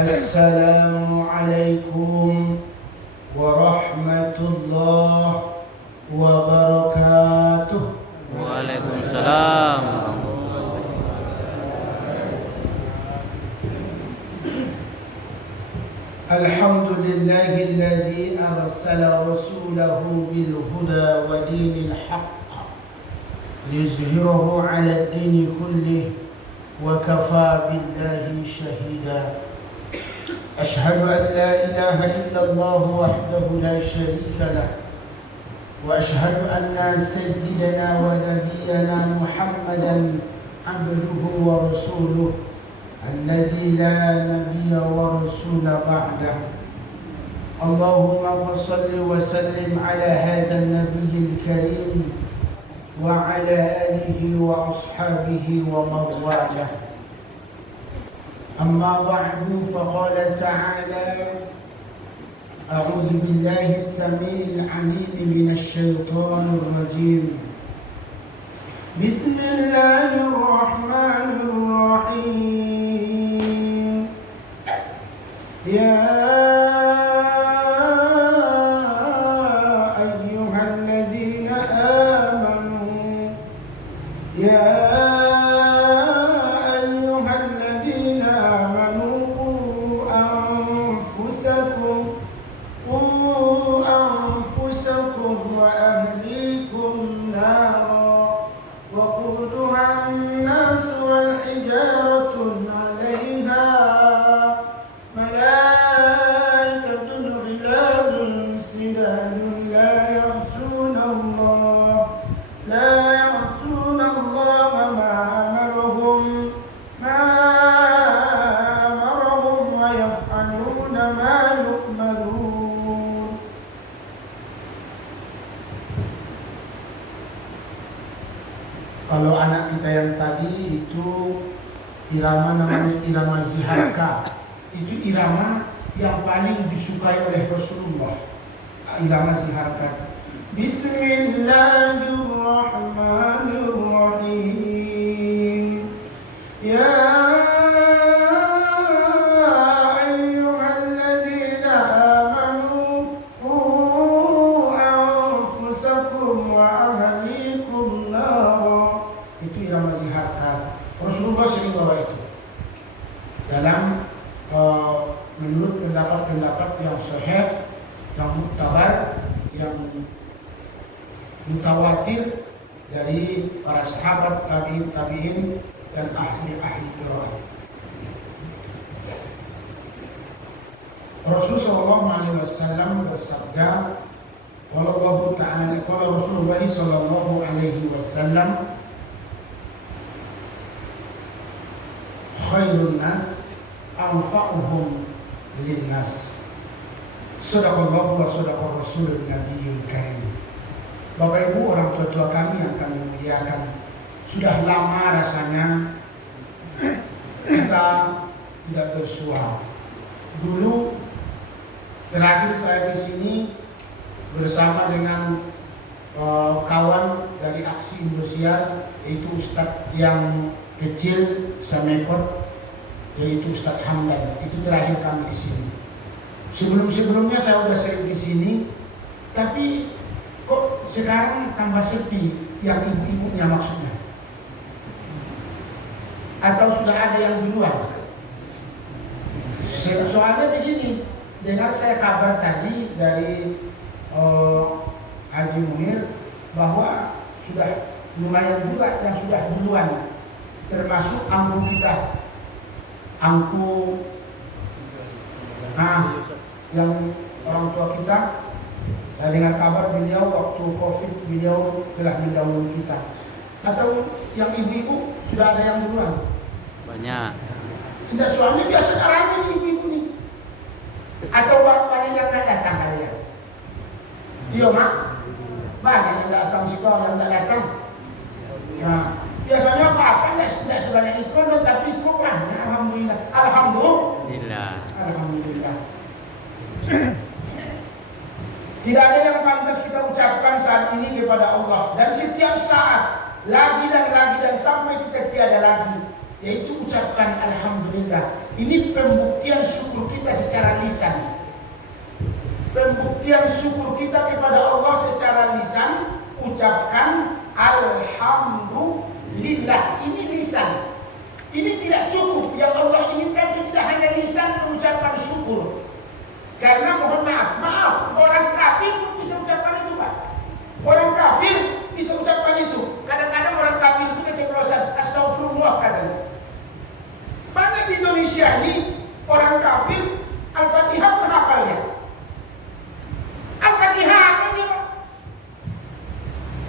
Assalamualaikum warahmatullahi wabarakatuh. Waalaikumsalam. Alhamdulillahilladzi arsala rasulahu bil huda wa dinil haqq liyuzhirahu 'ala ad-dini kullih wa kafaa billahi shahida. أشهد أن لا إله إلا الله وحده لا شريك له وأشهد أن سيدنا ونبينا محمدا عبده ورسوله الذي لا نبي ورسول بعده. اللهم صل وسلم على هذا النبي الكريم وعلى آله وأصحابه ومن والاه. أما بعد فقال تعالى: أعوذ بالله السميع العليم من الشيطان الرجيم. بسم الله الرحمن الرحيم. يا أيها الذين آمنوا قوا أنفسكم وأهليكم نارا وقودها الناس والحجارة عليها ملائكة غلاظ شداد لا يعصون الله ما أمرهم ويفعلون ما يؤمرون. Kalau anak kita yang tadi itu irama namanya irama ziharka, itu irama yang paling disukai oleh Rasulullah. Irama ziharka. Bismillahirrahmanirrahim. Ya ayyuhalladzina amanu qu anfusakum wa ahlikum nara. Itu irama ziharka. Rasulullah sering bawa itu dalam menurut pendapat-pendapat yang sahih, yang muktabar, yang mutawatir dari para sahabat, tabi'in dan ahli-ahli qiraat. Rasulullah sallallahu alaihi wasallam bersabda, wallahu ta'ala qala Rasulullah sallallahu alaihi wasallam, khairun nas anfa'uhum linnas. Sadaqallahu wa sadaqa rasulun nabiyyul karim. Bapak Ibu, orang tua-tua kami yang kami muliakan, sudah lama rasanya kita tidak bersua. Dulu terakhir saya di sini bersama dengan kawan dari aksi Indosiar, yaitu Ustadz yang kecil Samekot, yaitu Ustadz Hamdan. Itu terakhir kami di sini. Sebelumnya saya sudah sering di sini, tapi kok sekarang tambah sepi yang ibu-ibunya maksudnya? Atau sudah ada yang duluan? Soalnya begini, dengar saya kabar tadi dari Haji Muhir bahwa sudah lumayan juga yang sudah duluan, termasuk angku kita, yang orang tua kita. Saya dengar kabar beliau waktu COVID beliau telah mendahului kita. Atau yang ibu-ibu sudah ada yang duluan? Banyak. Tidak, soalnya biasanya ramai ibu-ibu nih. Atau banyak yang nggak datang kalian? Iya mak. Banyak yang datang sih kok, yang tak datang. Nah, biasanya apa tidak sebanyak itu, tapi kok banyak. Alhamdulillah. Alhamdulillah. Alhamdulillah. Tidak ada yang pantas kita ucapkan saat ini kepada Allah, dan setiap saat lagi dan sampai kita tiada lagi, yaitu ucapkan alhamdulillah. Ini pembuktian syukur kita secara lisan. Pembuktian syukur kita kepada Allah secara lisan, ucapkan alhamdulillah. Ini lisan. Ini tidak cukup. Yang Allah inginkan itu tidak hanya lisan mengucapkan syukur. Karena mohon maaf, orang kafir pun bisa ucapkan itu, Pak. Orang kafir bisa ucapkan itu. Kadang-kadang orang kafir itu keceplosan, astagfirullah katanya. Banyak di Indonesia ini orang kafir Al-Fatihah menghafal ya. Al-Fatihah apa dia, Pak?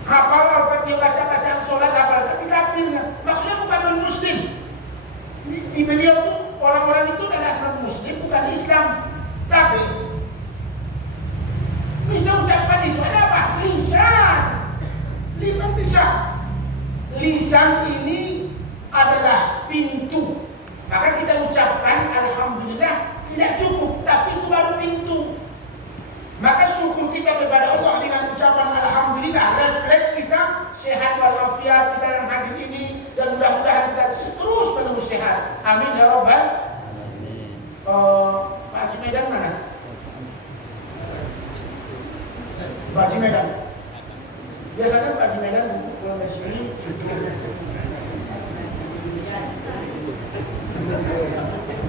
Hafal Al-Fatihah, bacaan sholat hafal, tapi kafirnya. Maksudnya bukan non-muslim. Di beliau itu orang-orang itu adalah non-muslim, bukan Islam. Tapi bisa ucapkan itu. Ada apa? Lisan bisa. Lisan ini adalah pintu. Maka kita ucapkan alhamdulillah tidak cukup, tapi itu baru pintu. Maka syukur kita kepada Allah dengan ucapan alhamdulillah, refleks kita sehat walafiat kita yang hadir ini, dan mudah-mudahan kita terus menerus sehat. Amin ya rabbal alamin. Pak Haji Medan mana? Pak Haji Medan. Biasanya Pak Haji Medan pulang dari sini.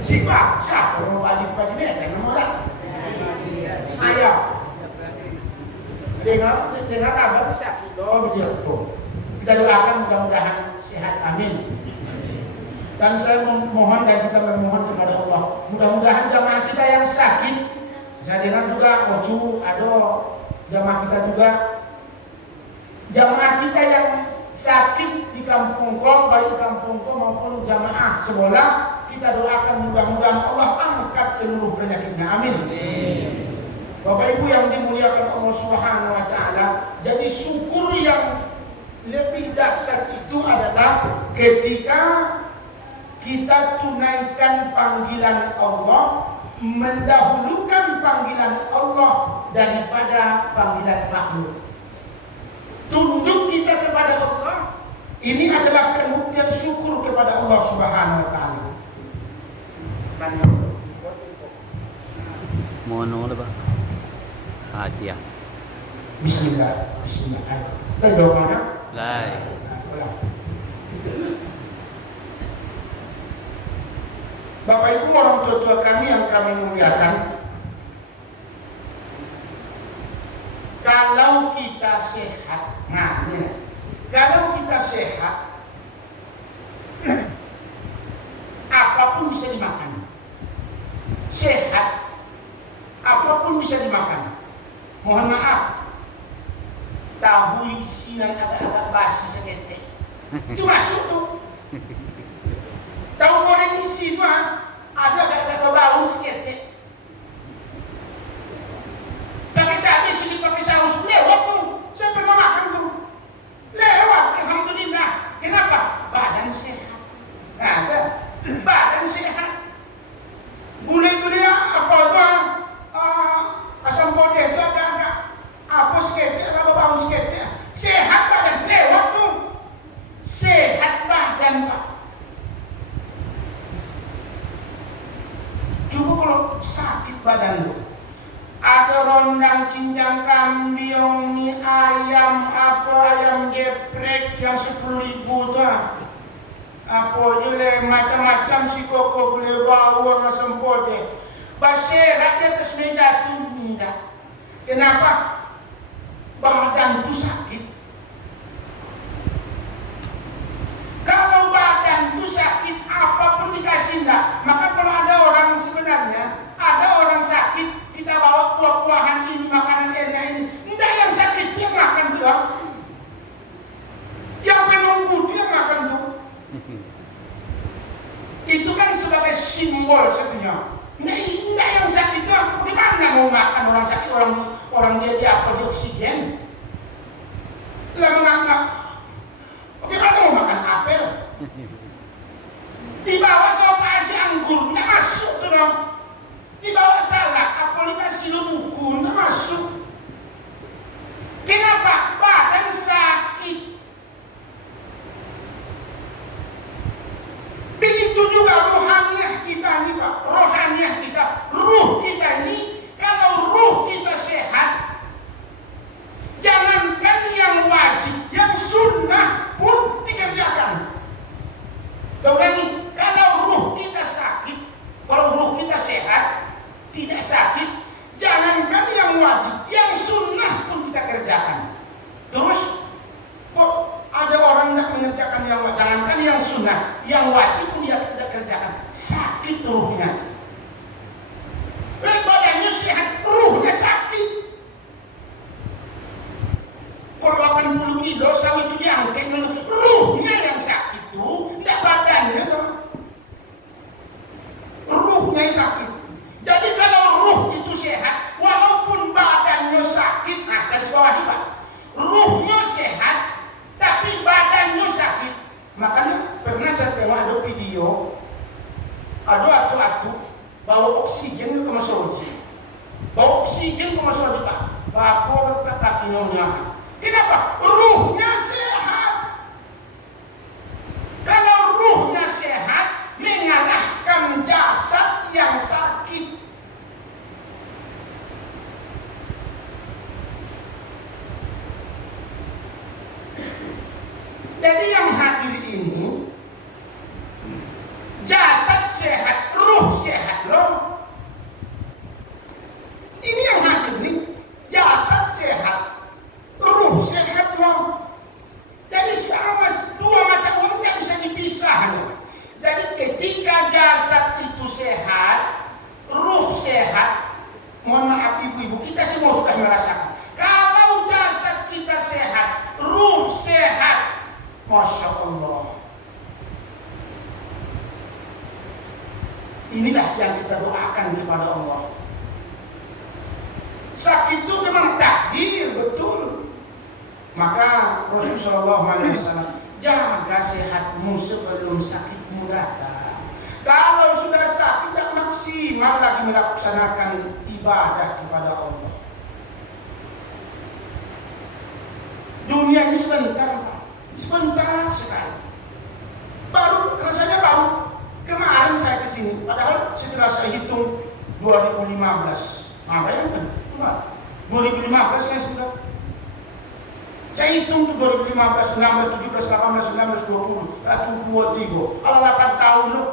Siapa? Pak Haji Medan nomor ayah. Dengar kabar sakit. Oh begitu. Kita doakan mudah-mudahan sehat. Amin. Dan saya memohon dan kita memohon kepada Allah, mudah-mudahan jamaah kita yang sakit, saya dengar juga Ocu, ada jamaah kita juga, jamaah kita yang sakit di kampung Kong, baik kampung Kong maupun jamaah sekolah, kita doakan mudah-mudahan Allah angkat seluruh penyakitnya. Amin. Bapak Ibu yang dimuliakan Allah Subhanahu wa taala, jadi syukur yang lebih dahsyat itu adalah ketika kita tunaikan panggilan Allah, mendahulukan panggilan Allah daripada panggilan makhluk. Tunduk kita kepada Allah, ini adalah pembuktian syukur kepada Allah Subhanahu wa taala. Mohon Pak. Hadiah. Bismillah. Doa mana? Lai. Bapak Ibu orang tua-tua kami yang kami muliakan, kalau kita sehat, kalau kita sehat, apapun bisa dimakan. Sehat, apapun bisa dimakan. Mohon maaf, tahu isi yang agak-agak basi seketek, itu masuk tuh. Tahu goreng isi itu ada agak-agak bau seketek. Cabai sedikit pakai saus lewat tuh. Saya pernah makan tuh. Lewat, alhamdulillah. Kenapa? Badan sehat. Ada badan sehat. Gulai-gulai apa tuh? Asam podeh itu agak-agak apa seketek, agak bau seketek. Sehat badan lewat tuh. Sehat badan, Pak. Coba kalau sakit badan lu, ada rondang cincang kambing, mie ayam, ayam geprek yang 10.000 tuh, juga macam-macam si koko boleh bawa sama sempode. Baserat di atas meja tuh enggak. Kenapa? Badan tuh sakit. Kalau badan tuh sakit, apapun dikasih enggak. Maka kalau ada orang sebenarnya, ada orang sakit, kita bawa buah-buahan ini, makanan enak ini, enggak, yang sakit dia makan doang. Yang menunggu dia makan tuh. Itu kan sebagai simbol sebenarnya. Enggak yang sakit doang. Gimana mau makan orang sakit, orang dia apa di oksigen? Lah menganggap, bagaimana mau makan apel? Dibawa sama aja anggur, nggak masuk tuh dong. Dibawa salak, apel dikasih lo buku, nggak masuk. Kenapa? Badan sakit. Begitu juga rohaniah kita ini Pak, rohaniah kita, ruh kita ini, kalau ruh kita sehat, jangankan yang wajib, yang sunnah pun dikerjakan. Tahu lagi, kalau ruh kita sakit, kalau ruh kita sehat, tidak sakit, jangankan yang wajib, yang sunnah pun kita kerjakan. Terus kok ada orang tidak mengerjakan yang wajib, jangankan yang sunnah, yang wajib pun dia tidak kerjakan, sakit ruhnya. Badannya sehat, ruhnya sakit. Kalau 80 kilo sawit itu diangkat, ruhnya yang sakit tuh, tidak badannya tuh. Ruhnya yang sakit. Jadi kalau ruh itu sehat, walaupun badannya sakit, nah garis bawah Pak, ruhnya sehat, tapi badannya sakit. Makanya pernah saya tengok ada video, ada atu-atu bawa oksigen ke Masoji, bawa oksigen ke Masoji Pak, lapor ke kakinya. Kenapa? Ruhnya sehat. Kalau ruhnya sehat, mengalahkan jasad yang sakit. Jadi yang hadir ini jasad sehat, ruh sehat loh. Ini yang hadir ini jasad sehat, ruh sehat loh. Jadi sama dua mata uang tidak bisa dipisah loh. Jadi ketika jasad itu sehat, ruh sehat, mohon maaf ibu-ibu, kita semua sudah merasakan. Kalau jasad kita sehat, ruh sehat, Masya Allah. Inilah yang kita doakan kepada Allah. Sakit itu memang takdir, betul. Maka Rasulullah SAW, jaga sehatmu sebelum sakitmu datang. Kalau sudah sakit, tidak maksimal lagi melaksanakan ibadah kepada Allah. Dunia ini sebentar, Pak. Sebentar sekali. Rasanya baru kemarin saya kesini. Padahal setelah saya hitung 2015. Nah, bayangkan, 2015 kan sudah. Saya hitung tuh 2015, 16, 17, 18, 19, 20, 23. Kalau 8 tahun loh,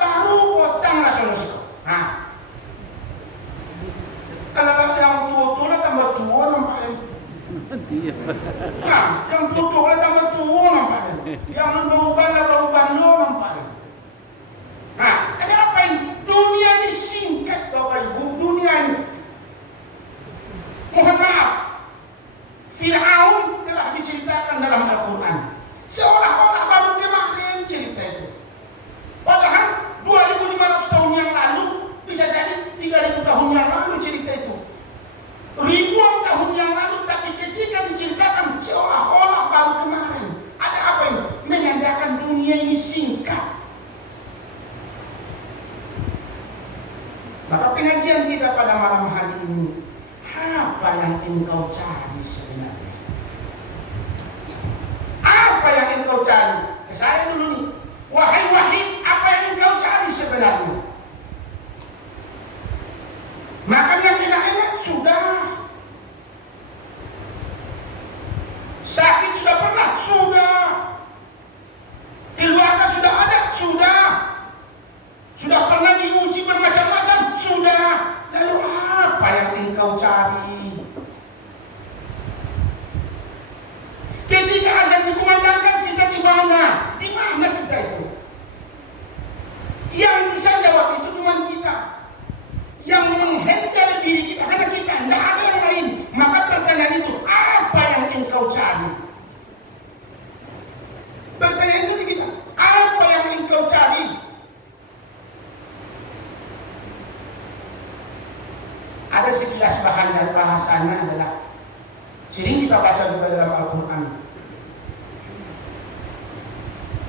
baru potong nasional. Nah, kalau yang tua-tua tambah tua nampaknya. Nah, yang tua-tua tambah tua nampaknya. Yang beruban lo nampaknya. Nah, ada apa ini? Dunia ini singkat Bapak Ibu, dunia ini. Mohon maaf, Fir'aun telah diceritakan dalam Al-Quran seolah-olah baru kemarin cerita itu. Padahal 2500 tahun yang lalu, bisa jadi 3000 tahun yang lalu cerita itu. Ribuan tahun yang lalu, tapi ketika diceritakan seolah-olah baru kemarin. Ada apa ini? Menandakan dunia ini singkat. Maka pengajian kita pada malam hari ini, apa yang engkau cari sebenarnya? Apa yang engkau cari? Saya dulu nih, wahai Wahid, apa yang engkau cari sebenarnya? Makan yang enak-enak sudah, sakit sudah pernah sudah, keluarga sudah ada sudah pernah diuji bermacam-macam sudah. Lalu apa yang engkau cari? Ketika azan dikumandangkan, kita di mana? Di mana kita itu? Yang bisa jawab itu cuma kita. Yang menghandle diri Sering kita baca juga dalam Al-Quran.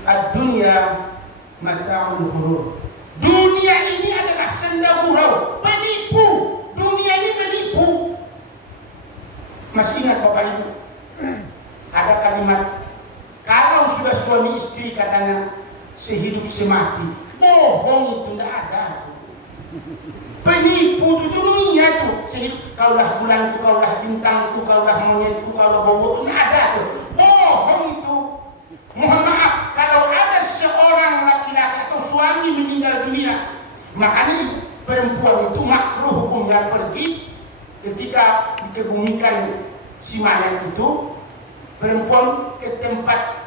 Ad-dunya mata'ul ghurur. Dunia ini adalah senda gurau, penipu. Dunia ini penipu. Masih ingat Bapak Ibu? Ada kalimat, kalau sudah suami istri katanya sehidup semati. Bohong itu tidak ada. Penipu itu dunia tuh. Kaulah bulanku, kaulah bintangku, kaulah monyetku, kaulah bobo. Tidak ada tuh. Bohong itu. Mohon maaf, kalau ada seorang laki-laki atau suami meninggal dunia, makanya perempuan itu makruh hukumnya pergi ketika dikebumikan si mayat itu, perempuan ke tempat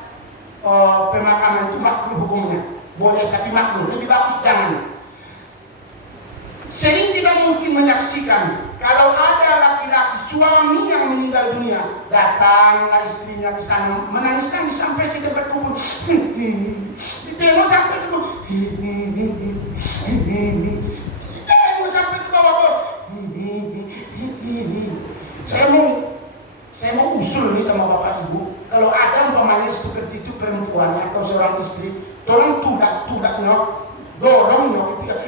pemakaman itu makruh hukumnya. Boleh tapi makruh, lebih bagus jangan. Sering kita mungkin menyaksikan kalau ada laki-laki suami yang meninggal dunia, datanglah istrinya ke sana menangis-nangis sampai ke tempat kubur, ditengok sampai ke bawah, ditengok sampai ke bawah. Saya mau usul nih sama Bapak Ibu, kalau ada umpamanya seperti itu perempuan atau seorang istri, tolong tudak nyok, dorong nyok ketika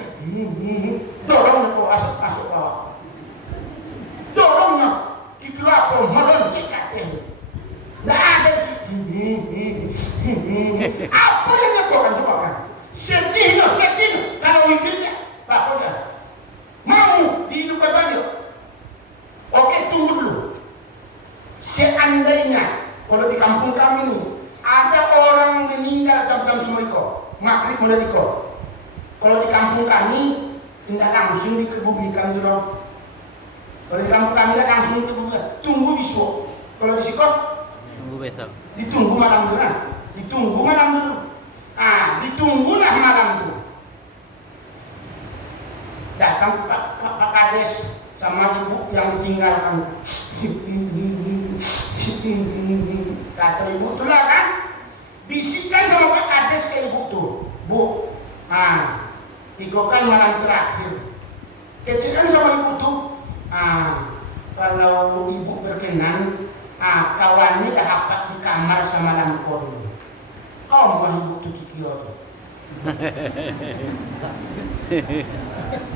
dorong nyok masuk bawah, dorong nyok dikeluar pun melonceng katanya, nggak ada. Apa yang dilakukan coba kan? Sedih kalau hidupnya Bapak mau dihidupkan lagi. Oke, tunggu dulu. Seandainya kalau di kampung kami ini ada orang meninggal jam-jam semua maghrib mulai diko. Kalau di kampung kami tidak langsung dikebumikan dulu. Kalau di kampung kami tidak langsung dikebumikan, tunggu besok. Kalau di Sikop Tunggu besok. ditunggu malam dulu. Ditunggu malam dulu. Ditunggulah malam dulu. Datang Pak Kades sama ibu yang ditinggalkan. Kata ibu itulah kan, bisikan sama Pak Kades ke ibu tuh, Bu, tigokan malam terakhir. Kecilkan sama ibu tuh, kalau ibu berkenan, kawannya dah dapat di kamar sama lampu dulu. Oh, mau ibu tuh kikio.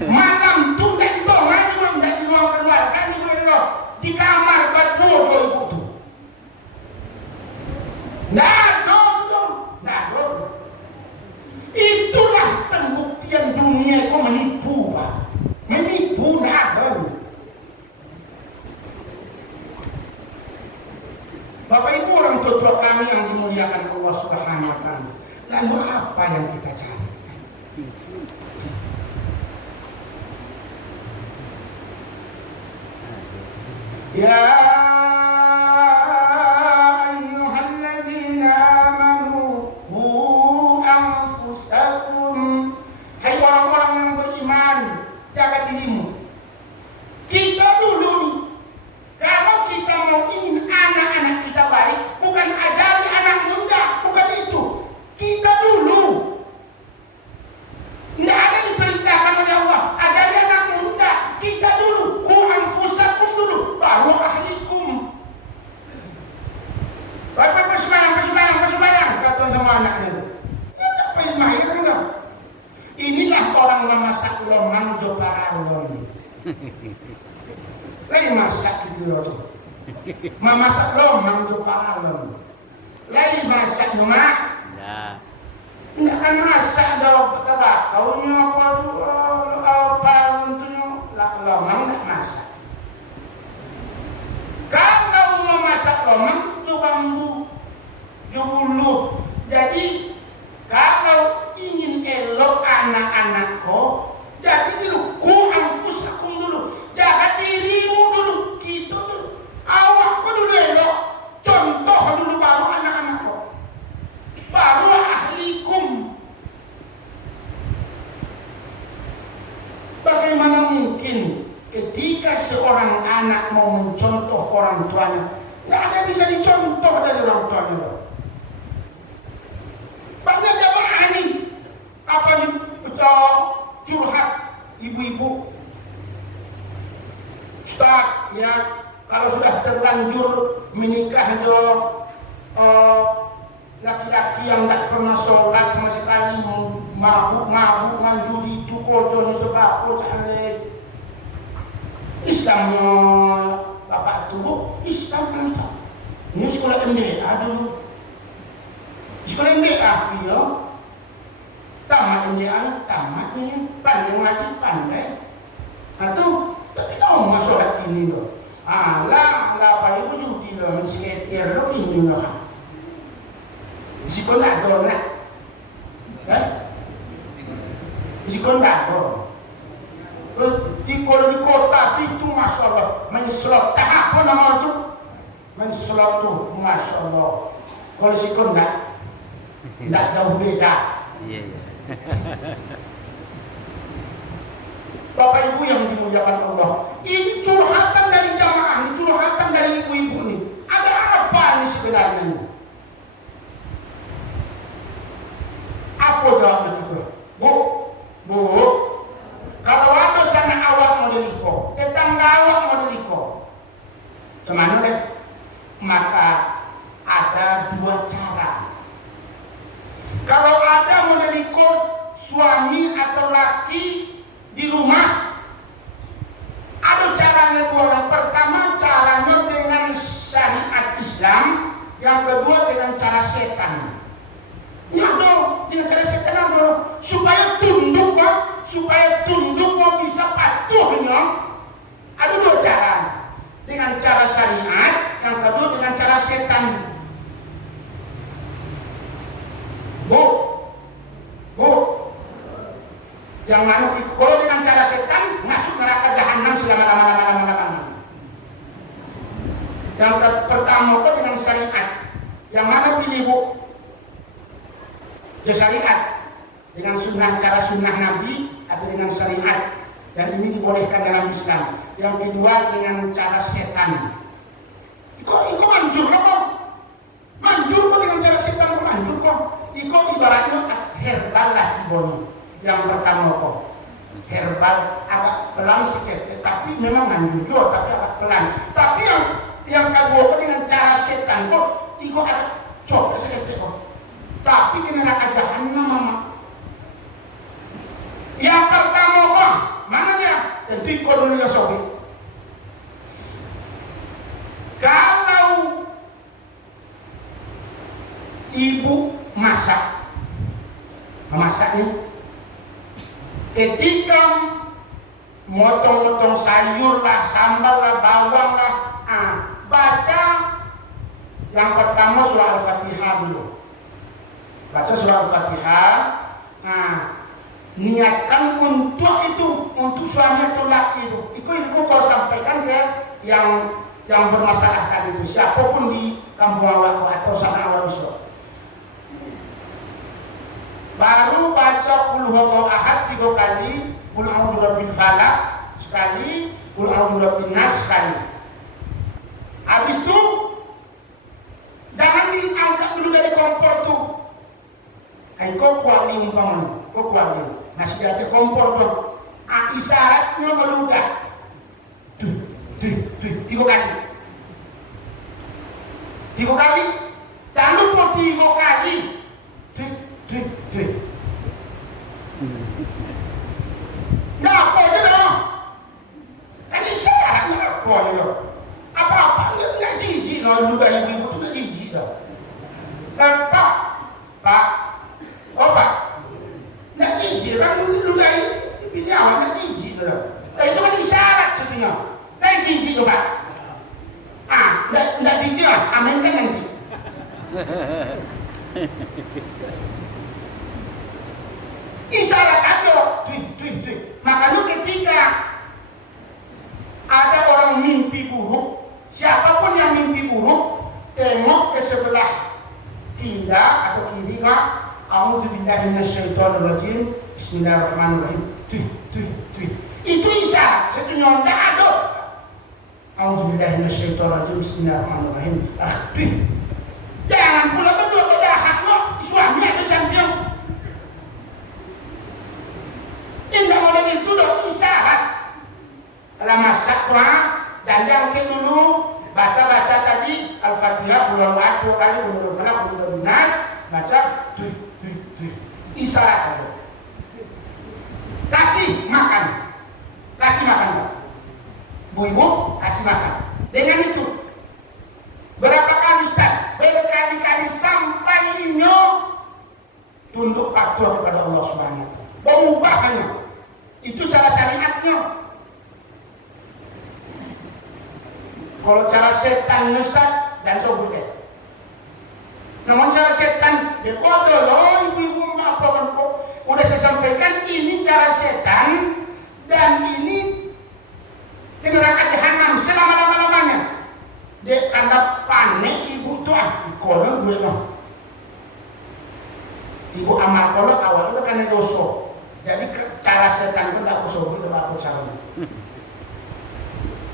Malam tuh tidak ditolak, tidak dibawa keluar, kan di kamar buat bodoh ibu tuh. Nah, itulah pembuktian dunia itu menipu, Pak. Menipu, Bapak Ibu orang tua kami yang dimuliakan Allah Subhanahu wa Ta'ala. Lalu apa yang kita cari? Ya ayyuhalladzina amanu qu anfusakum. Hai orang-orang yang beriman, jaga dirimu. Kita dulu nih, kalau kita mau ingin anak-anak kita baik, bukan ajari anak muda, bukan itu. Kita dulu. Tidak ada diperintahkan oleh Allah, ajari anak muda. Kita dulu, qu anfusakum dulu, baru ahlikum. Bapak sembahyang, kata sama anaknya. Apa sembahyang enggak? Inilah orang memasak lomang jo paralon. Lagi masak gitu. Memasak lomang jo paralon. Lagi masak mak. Nah, Tidak kan masak dong tabakaunya apa tentunya lomang tidak masak. Kalau mau masak lomang itu bambu, dulu. Jadi kalau ingin elok anak-anakku, jadi dulu ku anfusakum dulu, jaga dirimu dulu, gitu dulu. Awakku dulu elok, contoh dulu baru anak-anakku, baru ahlikum. Bagaimana mungkin ketika seorang anak mau mencontoh orang tuanya, nggak ada bisa dicontoh dari orang tuanya. Banyak jamaah ini apa nih curhat ibu-ibu, Ustaz ya kalau sudah terlanjur menikah do laki-laki yang tak pernah sholat sama sekali, mabuk manjudi itu kojon itu bapak tak Islamnya bapak tu Islam kan Ustaz. Ini sekolah MBA dulu. Sekolah MBA dia tamat MBA, tamat ni pandai ngaji pandai. Atau tapi tahu masalah ini loh. Lah apa itu judi loh, mensetir loh ini loh. Sekolah donat, sekolah donat. Kalau di kota itu masya Allah menselot, tak apa nama itu menselot tu masya Allah. Kalau sikon tidak jauh beda. Bapak Ibu yang dimuliakan Allah, ini curhatan dari jamaah, ini curhatan dari ibu-ibu nih. Ada apa ini sebenarnya? Apa jawabnya itu? Bu, kalau ada sana awak modeliko, tetangga awak modeliko, kemana deh? Maka ada dua cara. Kalau ada modeliko suami atau laki di rumah, ada caranya dua. Yang pertama caranya dengan syariat Islam, yang kedua dengan cara setan. Ya dong, dengan cara setan dong, supaya tunduk bisa patuhnya. Ada dua cara, dengan cara syariat, yang kedua dengan cara setan. Bu, yang mana kalau dengan cara setan masuk neraka jahanam selama-lamanya. Yang pertama itu dengan syariat. Yang mana pilih bu? Ya syariat, dengan sunnah, cara sunnah Nabi atau dengan syariat, dan ini dibolehkan dalam Islam. Yang kedua dengan cara setan. Iko manjur kok? Manjur kok dengan cara setan? Manjur kok? Iko ibaratnya herbal lah ibono. Yang pertama kok herbal agak pelan sedikit, tapi memang manjur juga, tapi agak pelan. Tapi yang kedua kok dengan cara setan kok iko agak coba sedikit kok. Tapi kena neraka jahanam mama. Yang pertama kok mana dia? Tentu kau dulu ya sobi. Kalau ibu masaknya, ketika motong-motong sayur lah, sambal lah, bawang lah, baca yang pertama surah Al-Fatihah dulu. Baca surah Al-Fatihah, niatkan untuk suami atau laki itu. Itu ibu kau sampaikan ke yang bermasalah tadi itu, siapapun di kampung awal atau sana awal usul. Baru baca qul huwallahu ahad 3 kali, qul a'udzu birabbil falaq sekali, qul a'udzu birabbin nas sekali. Habis itu jangan diangkat dulu dari kompor tuh. Kau kualing umpamanya, kau kualing. Masih di atas kompor tuh. Isyaratnya meludah. Tuh, 3 kali. 3 kali. Jangan lupa 3 kali. Tuh. Nah, apa itu dong? Kan isyaratnya apa itu? Apa-apa, nggak jijik loh, ludah ibu-ibu itu nggak jijik loh. Pak, nggak jijik kan ludah ini awal nggak jijik loh. Nah, itu kan isyarat sebetulnya. Nggak jijik loh Pak. Nggak jijik lah, amin kan nanti. Isyarat ada, makanya ketika ada orang mimpi buruk, siapapun yang mimpi buruk, tengok ke sebelah kiri atau kiri kan, a'udzubillahi minasyaitonirrajim, bismillahirrahmanirrahim. Itu isyarat, sebetulnya tidak ada. A'udzubillahi minasyaitonirrajim, bismillahirrahmanirrahim. Jangan pula berdua berdahak lo, suami atau samping. Tidak boleh itu dong isyarat. Kalau masak Jangan ke dulu baca tadi Al-Fatihah ulang waktu kali ulang nas baca tuh isyarat dulu. Kasih makan Pak. Bu-ibu kasih makan. Dengan itu berapa kali Ustaz? Berkali-kali sampai inyo tunduk patuh kepada Allah Subhanahu wa taala. Perubahannya itu cara syariatnya. Kalau cara setan Ustaz dan sobutnya. Namun cara setan dia loh ibu-ibu apa kan kok udah saya sampaikan ini cara setan dan ini ke neraka jahanam selama-lamanya. Dia karena panik ibu tuh kolon gue mah. Ibu amal kolon awalnya karena dosa. Jadi cara setan itu tak usah itu apa caranya.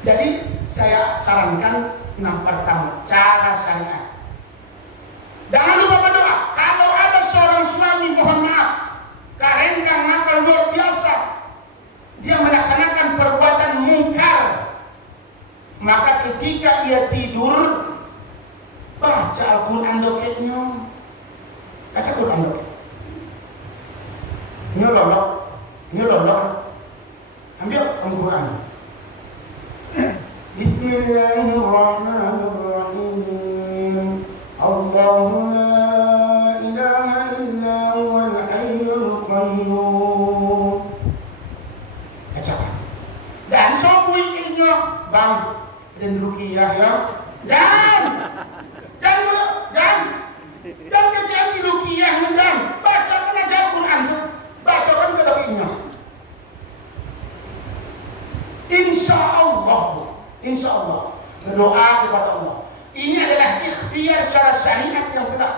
Jadi saya sarankan yang pertama cara syariat. Jangan lupa berdoa. Kalau ada seorang suami mohon maaf karenggang nakal luar biasa, dia melaksanakan perbuatan mungkar, maka ketika ia tidur baca Al-Quran doketnya. Baca Al-Quran doket. Ini lolok. Ambil Al-Quran. Bismillahirrahmanirrahim. Allahu la ilaha illa huwal hayyul qayyum. Bacakan. Dan sobuinya Bang dan Ruqiyah ya. Dan kejadian di Ruqiyah dan bacakan aja Al-Quran tuh. Bacakan ke dalamnya. Insya Allah berdoa kepada Allah. Ini adalah ikhtiar secara syariat yang telah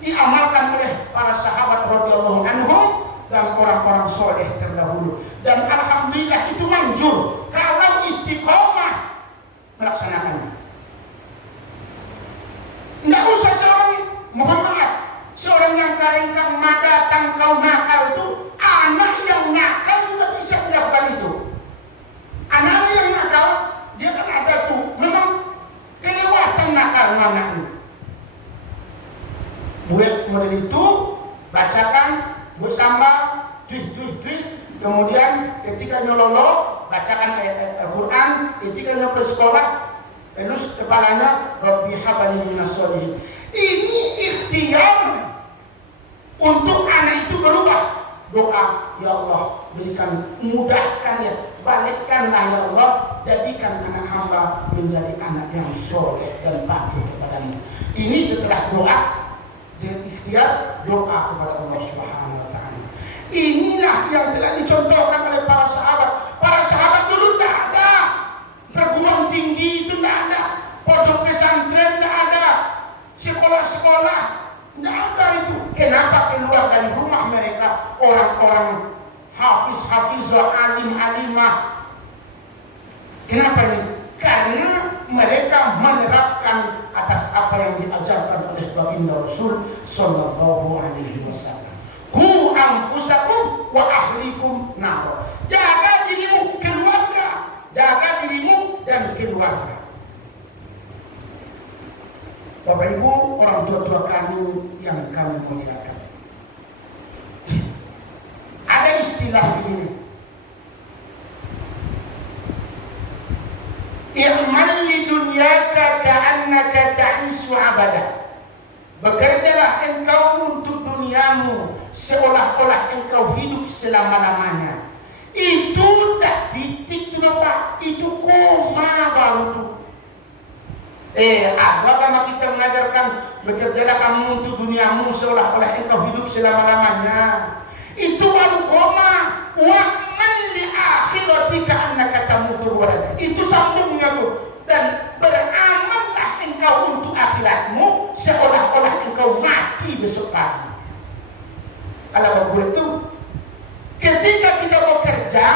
diamalkan oleh para sahabat radhiyallahu anhum dan orang-orang soleh terdahulu. Dan alhamdulillah itu manjur kalau istiqomah melaksanakannya. Tidak usah seorang mohon maaf, seorang yang karengkang mata tangkau nakal itu, anak yang nakal juga bisa melakukan itu. Anak yang nakal, dia kan ada tuh, memang kelewatan nakal anaknya. Buat model itu, bacakan, buat sambal, tweet. Kemudian ketika nyololo, bacakan ayat Al-Quran. Ketika nyampe sekolah, terus kepalanya Rabbi habali minas sholihin. Ini ikhtiar untuk anak itu berubah. Doa, ya Allah, berikan, mudahkan ya, balikkanlah ya Allah, jadikan anak hamba menjadi anak yang soleh dan patuh kepadamu. Ini setelah doa, jadi ikhtiar doa kepada Allah Subhanahu wa taala. Inilah yang telah dicontohkan oleh para sahabat. Para sahabat dulu tak ada perguruan tinggi, itu tak ada pondok pesantren, tak ada sekolah-sekolah, tidak ada itu. Kenapa keluar dari rumah mereka orang-orang hafiz-hafizah, alim-alimah? Kenapa ini? Karena mereka menerapkan atas apa yang diajarkan oleh baginda Rasul sallallahu alaihi wasallam. Qu anfusakum wa ahlikum nar. Jaga dirimu, keluarga, jaga dirimu dan keluarga. Bapak Ibu, orang tua-tua kami yang kami muliakan. Ada istilah begini. I'mal li dunyaka ka'annaka ta'ishu abada. Bekerjalah engkau untuk duniamu seolah-olah engkau hidup selama-lamanya. Itu dah titik tu Bapak, itu koma baru tu. Agama kita mengajarkan bekerjalah kamu untuk duniamu seolah-olah engkau hidup selama-lamanya. Itu baru koma. Wa'mal li akhiratika annaka tamutu warada. Itu sambungnya tuh. Dan beramallah engkau untuk akhiratmu seolah-olah engkau mati besok pagi. Kalau begitu, ketika kita bekerja,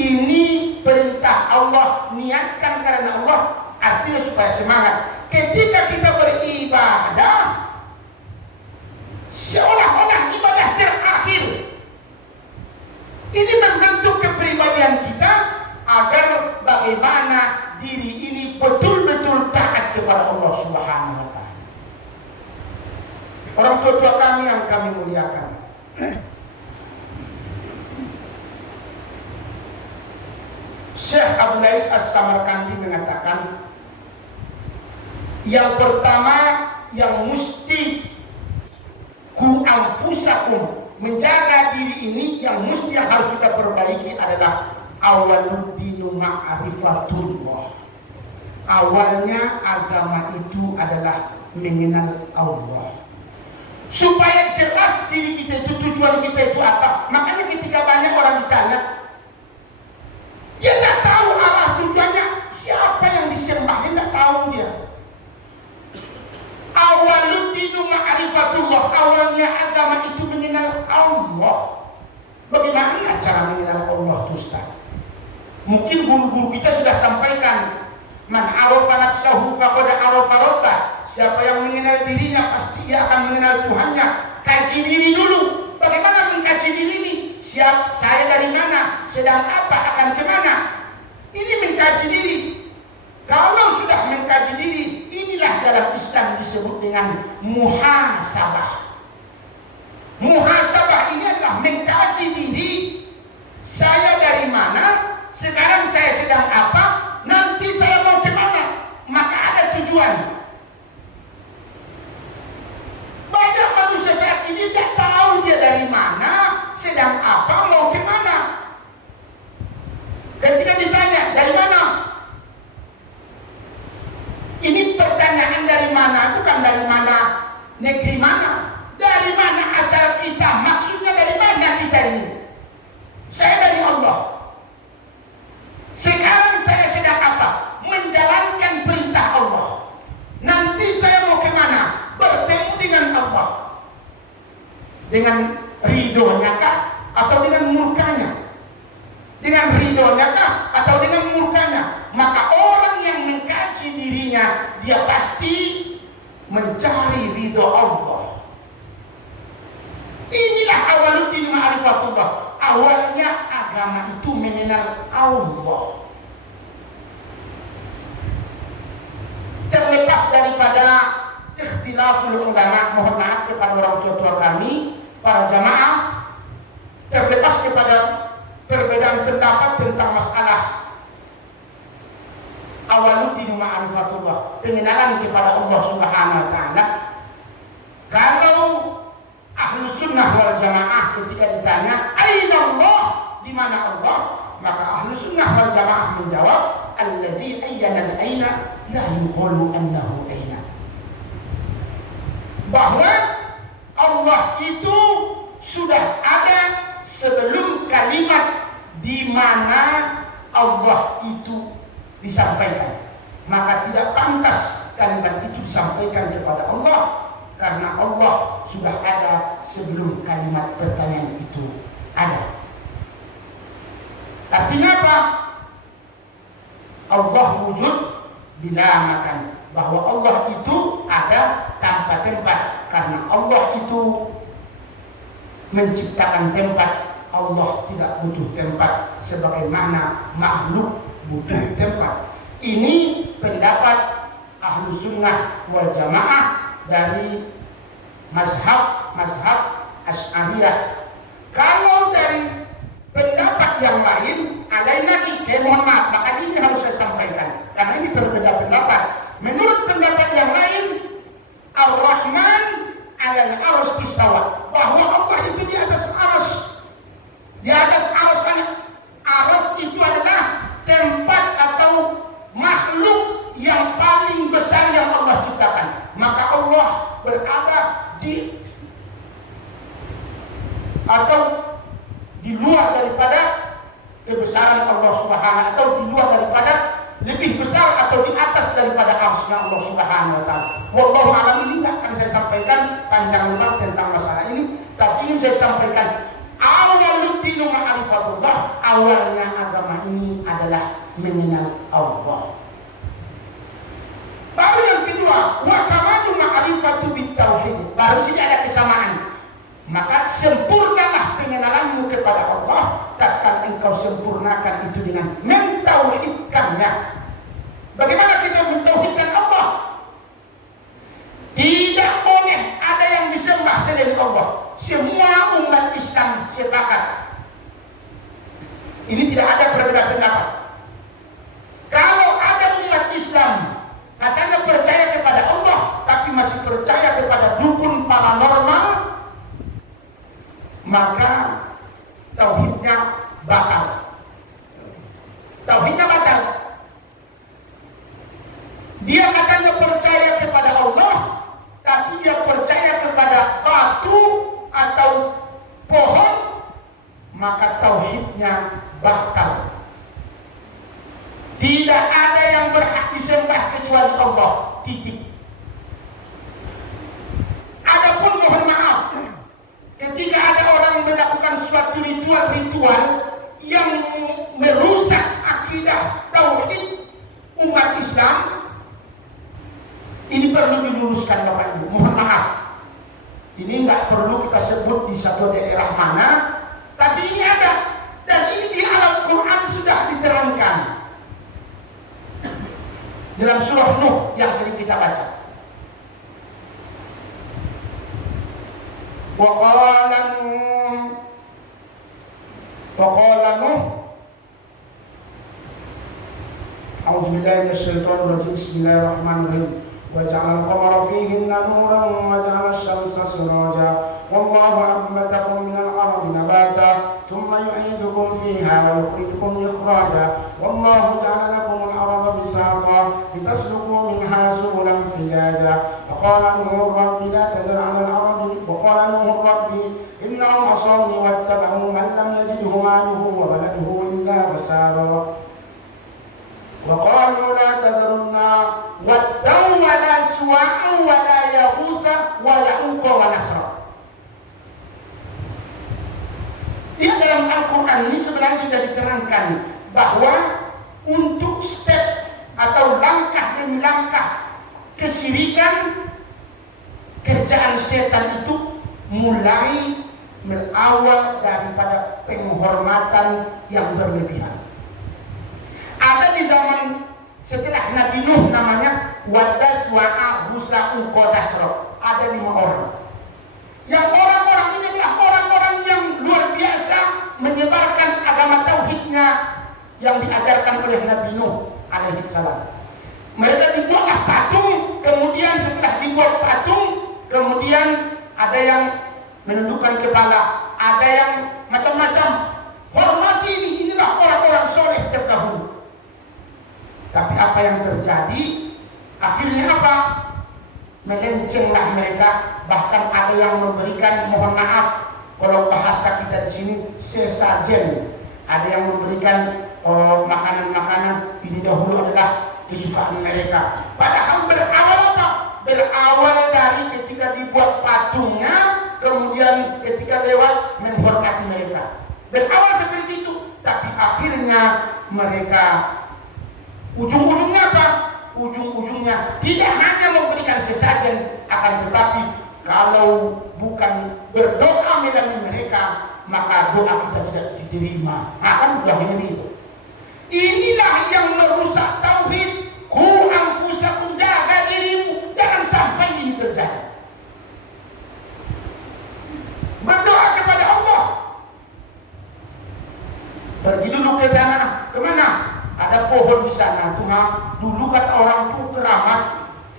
ini perintah Allah, niatkan karena Allah, artinya supaya semangat. Ketika kita beribadah, seolah-olah ibadah terakhir. Ini membentuk kepribadian kita agar bagaimana diri ini betul-betul taat kepada Allah Subhanahu wa taala. Orang tua-tua kami yang kami muliakan, Syekh Abdul Aziz As-Samarkandi mengatakan, yang pertama yang mesti ku anfusakum, menjaga diri ini yang harus kita perbaiki adalah awaluddinu ma'rifatullah. Awalnya agama itu adalah mengenal Allah. Supaya jelas diri kita itu, tujuan kita itu apa. Makanya ketika banyak orang ditanya, dia tak tahu arah tujuannya, siapa yang disembah, dia tak tahu dia. Awaluddinu ma'rifatullah, awalnya agama itu mengenal Allah. Bagaimana cara mengenal Allah itu, Ustaz? Mungkin guru-guru kita sudah sampaikan, man arafa nafsahu faqad arafa rabbah. Siapa yang mengenal dirinya pasti dia akan mengenal Tuhannya. Kaji diri dulu. Bagaimana mengkaji diri ini? Saya dari mana? Sedang apa? Akan kemana? Ini mengkaji diri. Kalau sudah mengkaji diri, inilah dalam Islam disebut dengan muhasabah. Muhasabah ini adalah mengkaji diri. Saya dari mana? Sekarang saya sedang apa? Nanti saya mau kemana? Maka ada tujuan. Banyak manusia saat ini tidak tahu dia dari mana, sedang apa, mau kemana. Ketika ditanya, dari mana? Ini pertanyaan dari mana, bukan dari mana, negeri mana. Dari mana asal kita, maksudnya dari mana kita ini. Saya dari Allah. Sekarang saya sedang apa? Menjalankan perintah Allah. Nanti saya mau kemana? Bertemu dengan Allah. Dengan ridhonya kah? Atau dengan murkanya? Dengan ridhonya kah? Atau dengan murkanya? Maka orang yang mengkaji dirinya, dia pasti mencari ridho Allah. Inilah awaluddin ma'rifatullah. Awalnya agama itu mengenal Allah. Terlepas daripada ikhtilaful ulama, mohon maaf kepada orang tua kami, para jamaah, terlepas kepada perbedaan pendapat tentang masalah awaluddin ma'rifatullah, pengenalan kepada Allah Subhanahu wa taala. Kalau ahlu sunnah wal jamaah ketika ditanya aina Allah, di mana Allah, maka ahlu sunnah wal jamaah menjawab alladzi ayyana al-aina la yuqalu annahu aina, bahwa Allah itu sudah ada sebelum kalimat di mana Allah itu disampaikan. Maka tidak pantas kalimat itu disampaikan kepada Allah, karena Allah sudah ada sebelum kalimat pertanyaan itu ada. Artinya apa? Allah wujud bila makan, bahwa Allah itu ada tanpa tempat, karena Allah itu menciptakan tempat. Allah tidak butuh tempat sebagaimana makhluk butuh tempat. Ini pendapat ahlu sunnah wal jamaah dari mazhab Asy'ariyah. Kalau dari pendapat yang lain, alaina saya mohon maaf, maka ini harus saya sampaikan karena ini berbeda pendapat. Menurut pendapat yang lain, Ar-Rahman 'alal 'arsy istawa, bahwa Allah itu di atas arsy. Di atas arsy, arsy itu adalah tempat atau makhluk yang paling besar yang Allah ciptakan. Maka Allah berada di atau di luar daripada kebesaran Allah Subhanahu, atau di luar daripada, lebih besar atau di atas daripada arsy-Nya Allah Subhanahu wa taala. Wallahu a'lam. Ini tak akan saya sampaikan panjang lebar tentang masalah ini, tapi ingin saya sampaikan awaluddin ma'rifatullah, awalnya agama ini adalah mengenal Allah. Baru yang kedua, wa kamadu ma'rifatu bitauhid. Baru sini ada kesamaan. Maka sempurnalah pengenalanmu kepada Allah, tatkala engkau sempurnakan itu dengan mentauhidkannya. Bagaimana kita mentauhidkan Allah? Tidak boleh ada yang disembah selain Allah. Semua umat Islam sepakat. Ini tidak ada perbedaan pendapat. Kalau ada umat Islam katanya percaya kepada Allah, tapi masih percaya kepada dukun paranormal, maka tauhidnya batal. Tauhidnya batal. Dia katanya percaya kepada Allah, tapi dia percaya kepada batu atau pohon, maka tauhidnya batal. Tidak ada yang berhak disembah kecuali Allah. Titik. Adapun mohon maaf, ketika ada orang melakukan suatu ritual-ritual yang merusak akidah tauhid umat Islam, ini perlu diluruskan Bapak Ibu. Mohon maaf, ini nggak perlu kita sebut di satu daerah mana, tapi ini ada, dan ini di Al-Quran sudah diterangkan dalam surah Nuh yang sering kita baca. Waqala Nuh A'udzubillahi minasyaitonir rajim. Bismillahirrahmanirrahim. وجعل القمر فيهن نورا وجعل الشمس سراجا والله أنبتكم من الأرض نباتا ثم يعيدكم فيها ويخرجكم إخراجا والله جعل لكم الأرض بساطا لتسلكوا منها سبلا فجاجا وقال نوح رب لا تذر على الأرض وقال نوح رب إنهم عصوني واتبعوا من لم يجده ماله وولده إلا خسارا وقالوا لا تذرن ودا ولا سواعا ولا يغوث ويعوق ونسرا. Di dalam Al-Quran ini sebenarnya sudah diterangkan bahwa untuk step atau langkah demi langkah kesyirikan, kerjaan setan itu mulai berawal daripada penghormatan yang berlebihan. Ada di zaman setelah Nabi Nuh namanya Wadda, Suwa'a, Husa, Uqo, Dasro. Ada 5 orang. Yang orang-orang ini adalah orang-orang yang luar biasa menyebarkan agama tauhidnya yang diajarkan oleh Nabi Nuh alaihissalam. Mereka dibuatlah patung, kemudian setelah dibuat patung, kemudian ada yang menundukkan kepala, ada yang macam-macam. Hormati ini, inilah orang-orang soleh terdahulu. Tapi apa yang terjadi? Akhirnya apa? Melencenglah mereka. Bahkan ada yang memberikan, mohon maaf, kalau bahasa kita di sini sesajen. Ada yang memberikan makanan-makanan. Ini dahulu adalah kesukaan mereka. Padahal berawal apa? Berawal dari ketika dibuat patungnya, kemudian ketika lewat menghormati mereka. Berawal seperti itu. Tapi akhirnya mereka ujung-ujungnya apa? Ujung-ujungnya tidak hanya memberikan sesajen, akan tetapi kalau bukan berdoa melalui mereka, maka doa kita tidak diterima. Akan doa ini itu. Inilah yang merusak tauhid. Ku anfusakum, jaga dirimu, jangan sampai ini terjadi. Berdoa kepada Allah. Pergi dulu ke sana. Kemana? Ada pohon di sana, Tuhan. Dulu kata orang itu keramat.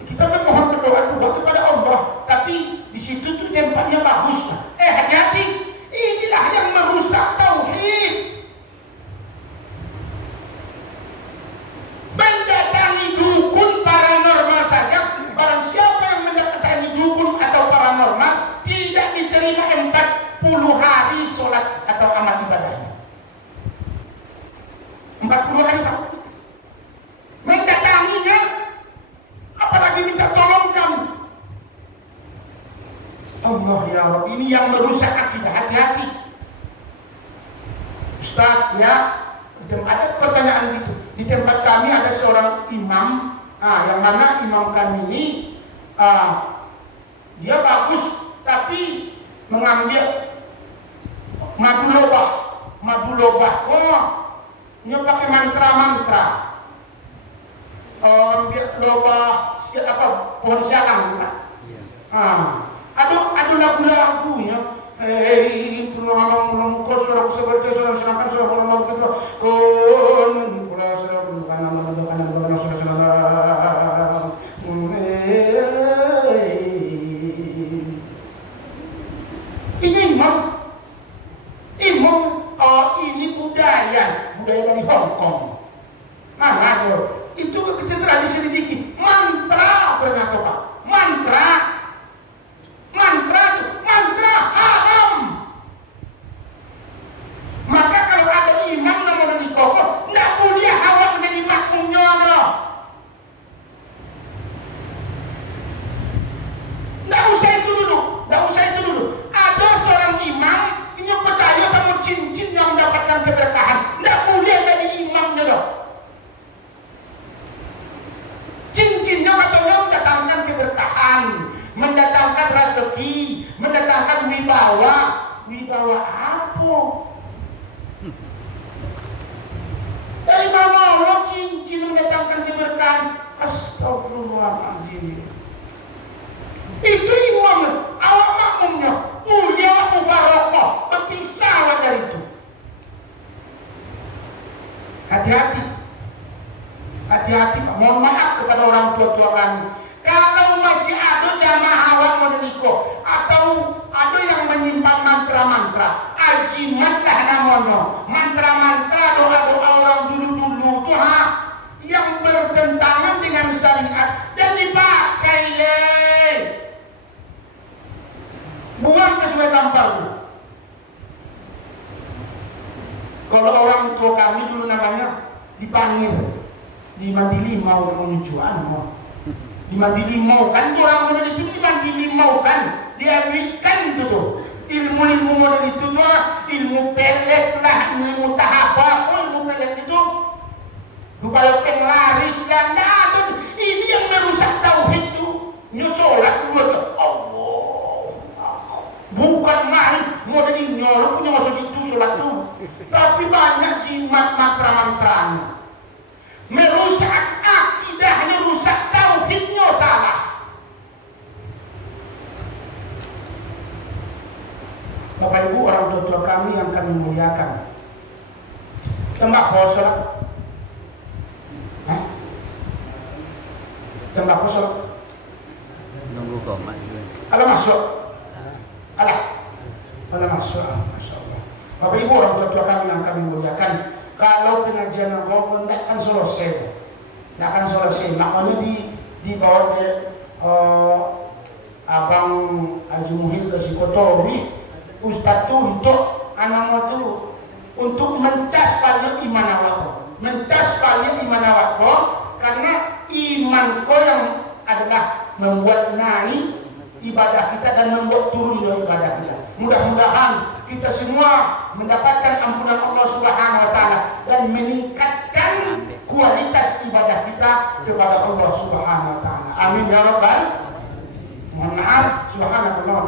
Kita memohon berdoa kepada Allah, tapi di situ tuh tempatnya bagus. Hati-hati. Inilah yang merusak tauhid. Mendatangi dukun paranormal saja. Barang siapa yang mendatangi dukun atau paranormal tidak diterima 40 hari sholat atau amal ibadahnya. 40 hari Pak. Mendatanginya, apalagi minta tolong kamu. Allah ya Rabb, ini yang merusak akidah. Hati-hati. Ustaz ya, ada pertanyaan gitu. Di tempat kami ada seorang imam, yang mana imam kami ini dia bagus, tapi mengambil madu lobah. Oh, ini pakai mantra. Ambil lobah pohon sialang kan? Iya. Ada lagu-lagu ya. Pulang kau sudah seperti sudah senangkan sudah pulang kita kau pulang sudah kanan sudah senang. Ini ini budaya dari Hong Kong. Itu kita tradisi sedikit. Mantra ternyata Pak. Mantra haram. Maka kalau ada imam nama di kokoh, tidak boleh awak menjadi makmumnya ada. Tidak usah itu dulu. Ada seorang imam ini percaya sama cincin yang mendapatkan keberkahan. Tidak boleh jadi imamnya dong. Cincinnya katanya mendatangkan keberkahan, mendatangkan rezeki, mendatangkan wibawa. Wibawa apa? Dari mana Allah cincin mendatangkan keberkahan? Astagfirullahaladzim. Itu imam, awak makmumnya, mulia mufarokoh, berpisah dari itu. Hati-hati, mohon maaf kepada orang tua kami. Kalau masih ada jamaah awak modeliko atau ada yang menyimpan mantra-mantra, ajimatlah namanya. Mantra-mantra doa-doa orang dulu tuh yang bertentangan dengan syariat dan dipakai buang ke sungai Kampar. Kalau orang tua kami dulu namanya dipanggil di Mandilimau menujuan di Mandilimau kan itu orang model itu di Mandilimau kan diawitkan itu tuh ilmu model itu tuh ilmu pelet lah, ilmu tahapa, ilmu pelet itu supaya penglaris dan ada ini yang merusak tauhid itu nyosolat dulu tuh Allah bukan main model ini nyolok punya masuk itu sholat tuh tapi banyak jimat mantra-mantranya merusak akidahnya, rusak tauhidnya salah. Bapak Ibu orang tua kami yang kami muliakan, tembakau sholat, tembakau sholat. Nunggu komat juga. Alah masuk, alah masuk, masya Allah. Bapak Ibu orang tua kami yang kami muliakan. Kalau pengajian Ramadan tidak akan selesai, makanya dibawa ke Abang Haji Muhyiddin dari Kotori, Ustaz itu untuk anak itu untuk mencas pada iman awak, karena iman kau yang adalah membuat naik ibadah kita dan membuat turun dari ibadah kita. Mudah-mudahan kita semua mendapatkan ampunan Allah Subhanahu wa taala dan meningkatkan kualitas ibadah kita kepada Allah Subhanahu wa taala. Amin ya rabbal. Mohon maaf, subhanallah.